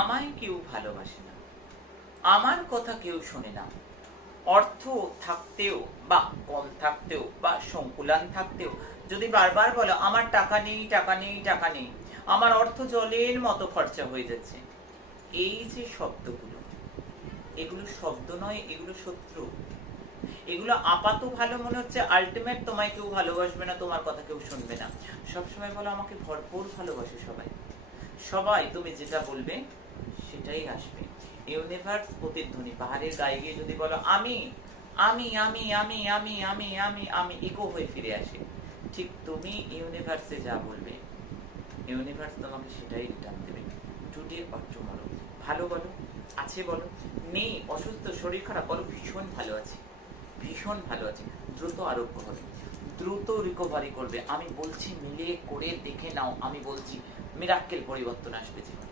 আমায় কেউ ভালোবাসে না, আমার কথা কেউ শোনে না। অর্থ থাকতেও বা কম থাকতেও বা সংকুলান থাকতেও যদি বারবার বলো আমার টাকা নেই, টাকা নেই, টাকা নেই, আমার অর্থ জলের মতো খরচা হয়ে যাচ্ছে, এই যে শব্দগুলো, এগুলো শব্দ নয়, এগুলো শত্রু। এগুলো আপাত ভালো মনে হচ্ছে, আলটিমেট তোমায় কেউ ভালোবাসবে না, তোমার কথা কেউ শুনবে না। সবসময় বলো আমাকে ভরপুর ভালোবাসে সবাই, সবাই তুমি যেটা বলবে সেটাই আসবে। ইউনিভার্স প্রতিধ্বনি, পাহাড়ের গায়ে গিয়ে যদি বলো আমি আমি আমি আমি আমি আমি আমি আমি ইকো হয়ে ফিরে আসে। ঠিক তুমি ইউনিভার্সে যা বলবে, ইউনিভার্স তোমাকে সেটাই রিটার্ন দেবে। টুডে অর টুমরো, ভালো বলো, আছে বলো, নেই, অসুস্থ, শরীর খারাপ বলো, ভীষণ ভালো আছে, ভীষণ ভালো আছে, দ্রুত আরোগ্য হবে, দ্রুত রিকভারি করবে। আমি বলছি, মিলিয়ে করে দেখে নাও, আমি বলছি মিরাক্কেল পরিবর্তন আসবে জীবনে।